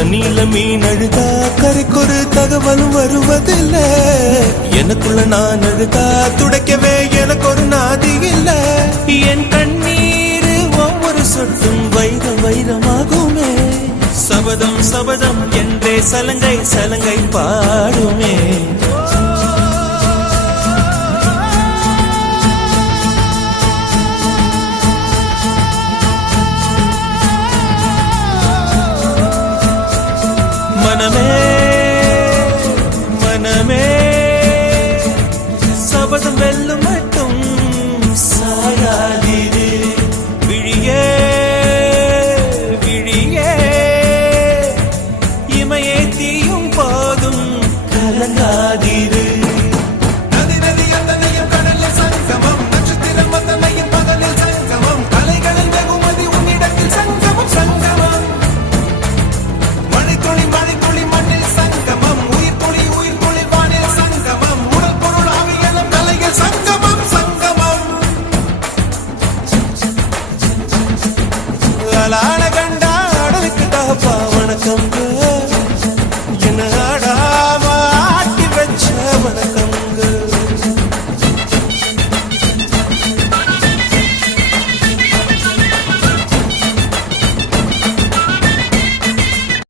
தண்ணியில மீன் அழுதா கரைக்கொரு தகவலும் வருவதில்லை. எனக்குள்ள நான் அழுதா துடைக்கவே எனக்கு ஒரு நாதி இல்ல. என் கண்ணீர் ஒவ்வொரு சொட்டும் வைரம் வைரமாகுமே. சபதம் சபதம் என்றே சலங்கை சலங்கை பாடுமே. மனமே